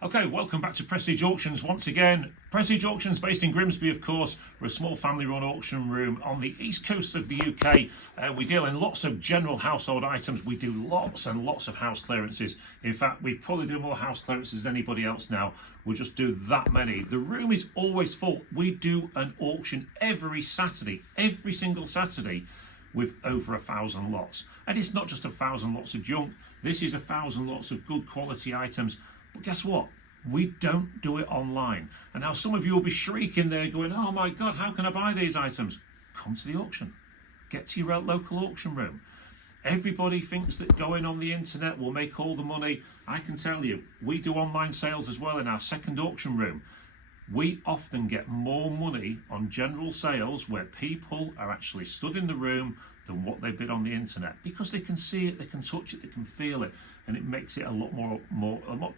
Okay, welcome back to Prestige Auctions once again. Prestige Auctions based in Grimsby, of course. We're a small family-run auction room on the east coast of the UK. We deal in lots of general household items. We do lots and lots of house clearances. In fact, we probably do more house clearances than anybody else now. We just do that many. The room is always full. We do an auction every Saturday, every single Saturday, with over 1,000 lots. And it's not just 1,000 lots of junk. This is 1,000 lots of good quality items. But guess what? We don't do it online. And now some of you will be shrieking there going, oh my God, how can I buy these items? Come to the auction. Get to your local auction room. Everybody thinks that going on the internet will make all the money. I can tell you, we do online sales as well in our second auction room. We often get more money on general sales where people are actually stood in the room than what they bid on the internet, because they can see it, they can touch it, they can feel it, and it makes it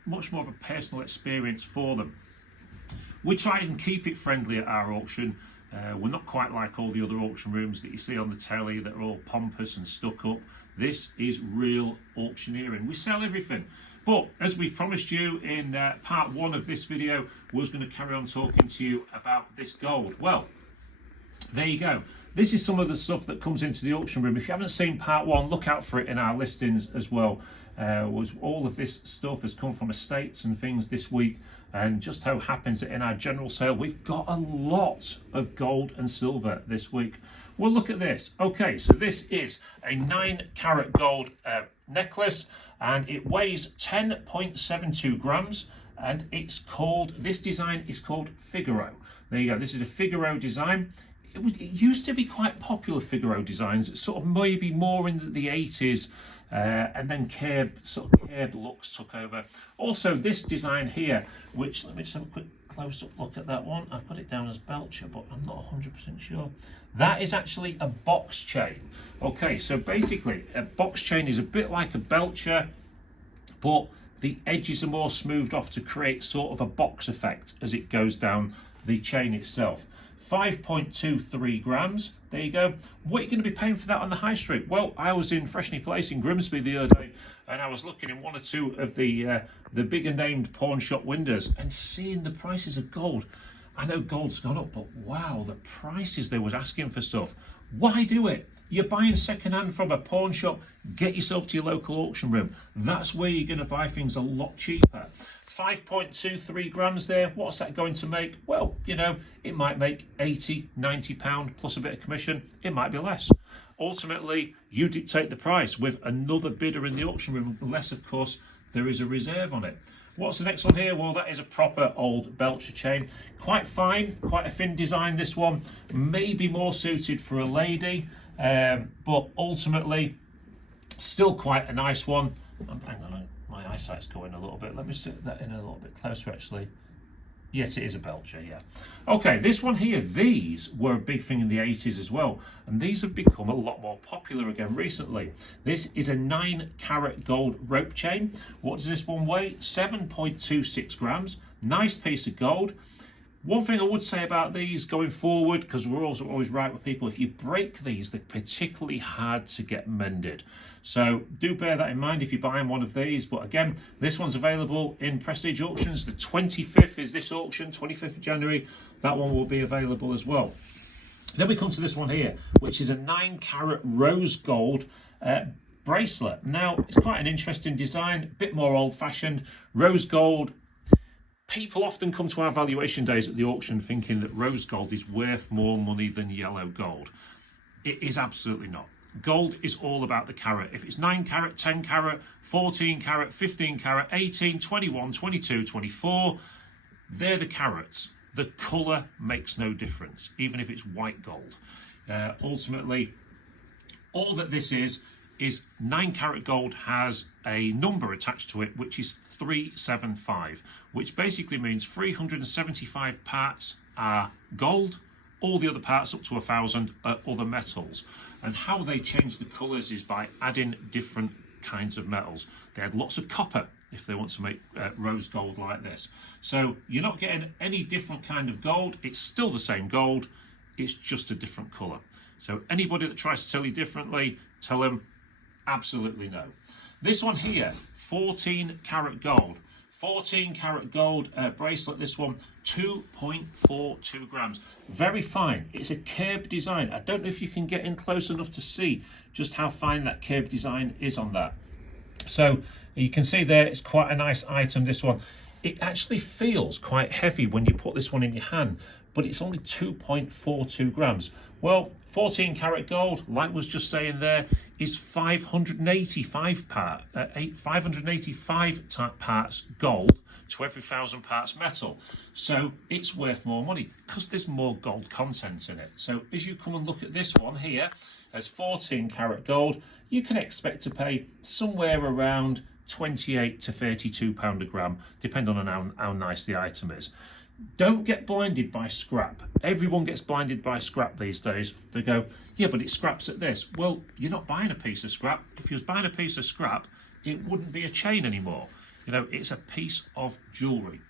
much more of a personal experience for them. We try and keep it friendly at our auction. We're not quite like all the other auction rooms that you see on the telly that are all pompous and stuck up. This is real auctioneering. We sell everything. But as we promised you in part one of this video, we was going to carry on talking to you about this gold. Well, there you go. This is some of the stuff that comes into the auction room. If you haven't seen part one, look out for it in our listings as well. All of this stuff has come from estates and things this week, and just how happens that in our general sale we've got a lot of gold and silver this week. We'll look at this. Okay, so this is a 9-carat gold necklace, and it weighs 10.72 grams, and this design is called Figaro. There you go. This is a Figaro design. It used to be quite popular, Figaro designs, sort of maybe more in the 80s, and then curved looks took over. Also, this design here, which, let me just have a quick close-up look at that one. I've put it down as Belcher, but I'm not 100% sure. That is actually a box chain. Okay, so basically, a box chain is a bit like a Belcher, but the edges are more smoothed off to create sort of a box effect as it goes down the chain itself. 5.23 grams. There you go. What are you going to be paying for that on the high street? Well, I was in Freshney Place in Grimsby the other day, and I was looking in one or two of the bigger named pawn shop windows and seeing the prices of gold. I know gold's gone up, but wow, the prices they was asking for stuff. Why do it? You're buying secondhand from a pawn shop. Get yourself to your local auction room. That's where you're going to buy things a lot cheaper. 5.23 grams there. What's that going to make? Well, you know, it might make 80, 90 pound plus a bit of commission. It might be less. Ultimately, you dictate the price with another bidder in the auction room, unless, of course, there is a reserve on it. What's the next one here? Well, that is a proper old Belcher chain. Quite fine, quite a thin design, this one. Maybe more suited for a lady, but ultimately, still quite a nice one. Hang on, my eyesight's going a little bit. Let me stick that in a little bit closer, actually. Yes, it is a Belcher, yeah. Okay, this one here, these were a big thing in the 80s as well, and these have become a lot more popular again recently. This is a 9-carat gold rope chain. What does this one weigh? 7.26 grams. Nice piece of gold. One thing I would say about these going forward, because we're also always right with people, if you break these, they're particularly hard to get mended. So do bear that in mind if you're buying one of these. But again, this one's available in Prestige Auctions. The 25th is this auction, 25th of January. That one will be available as well. Then we come to this one here, which is a 9-carat rose gold bracelet. Now, it's quite an interesting design, a bit more old-fashioned. Rose gold. People often come to our valuation days at the auction thinking that rose gold is worth more money than yellow gold. It is absolutely not. Gold is all about the carat. If it's 9 carat, 10 carat, 14 carat, 15 carat, 18, 21, 22, 24, they're the carats. The colour makes no difference, even if it's white gold. Ultimately, all that this is 9 carat gold has a number attached to it, which is 375, which basically means 375 parts are gold. All the other parts up to 1,000 are other metals. And how they change the colours is by adding different kinds of metals. They add lots of copper if they want to make rose gold like this. So you're not getting any different kind of gold. It's still the same gold. It's just a different colour. So anybody that tries to tell you differently, tell them absolutely no. This one here, 14 karat gold, 14 karat gold bracelet, this one, 2.42 grams. Very fine. It's a curb design. I don't know if you can get in close enough to see just how fine that curb design is on that. So you can see there, it's quite a nice item, this one. It actually feels quite heavy when you put this one in your hand, but it's only 2.42 grams. Well, 14 karat gold, like was just saying there, is 585 parts gold to every 1,000 parts metal. So it's worth more money because there's more gold content in it. So as you come and look at this one here, as 14 karat gold, you can expect to pay somewhere around 28 to 32 pound a gram, depending on how nice the item is. Don't get blinded by scrap. Everyone gets blinded by scrap these days. They go, yeah, but it scraps at this. Well, you're not buying a piece of scrap. If you was buying a piece of scrap, it wouldn't be a chain anymore. You know, it's a piece of jewellery.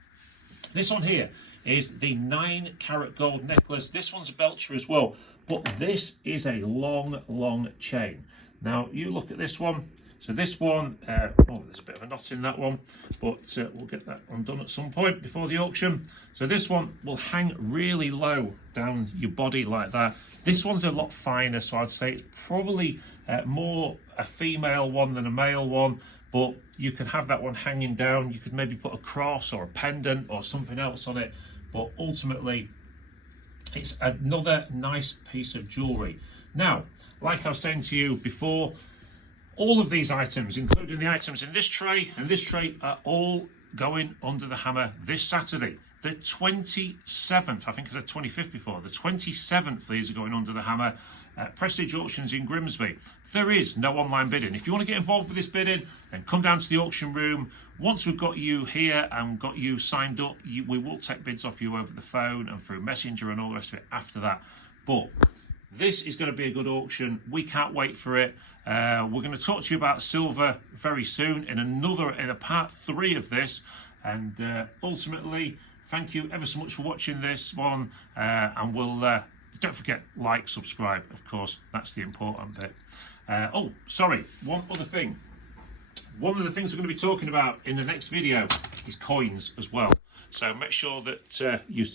This one here is the 9 karat gold necklace. This one's a belcher as well, but this is a long chain. Now, you look at this one. So this one, oh, there's a bit of a knot in that one, but we'll get that undone at some point before the auction. So this one will hang really low down your body like that. This one's a lot finer, so I'd say it's probably more a female one than a male one, but you can have that one hanging down. You could maybe put a cross or a pendant or something else on it, but ultimately it's another nice piece of jewellery. Now, like I was saying to you before, all of these items, including the items in this tray and this tray, are all going under the hammer this Saturday. The 27th, I think I said 25th before, the 27th these are going under the hammer at Prestige Auctions in Grimsby. There is no online bidding. If you want to get involved with this bidding, then come down to the auction room. Once we've got you here and got you signed up, we will take bids off you over the phone and through Messenger and all the rest of it after that. But this is going to be a good auction. We can't wait for it. We're going to talk to you about silver very soon in a part 3 of this. And ultimately, thank you ever so much for watching this one. And we'll don't forget, like, subscribe, of course. That's the important bit. Oh, sorry, one other thing. One of the things we're going to be talking about in the next video is coins as well. So make sure that you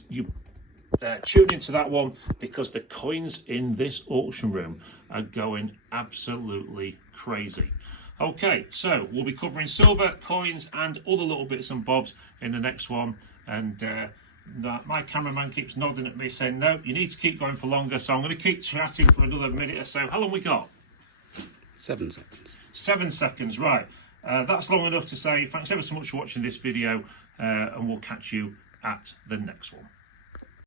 tune into that one, because the coins in this auction room are going absolutely crazy. Okay, so we'll be covering silver, coins and other little bits and bobs in the next one. And my cameraman keeps nodding at me saying, no, you need to keep going for longer, so I'm going to keep chatting for another minute or so. How long we got? 7 seconds. 7 seconds, right. That's long enough to say thanks ever so much for watching this video, and we'll catch you at the next one.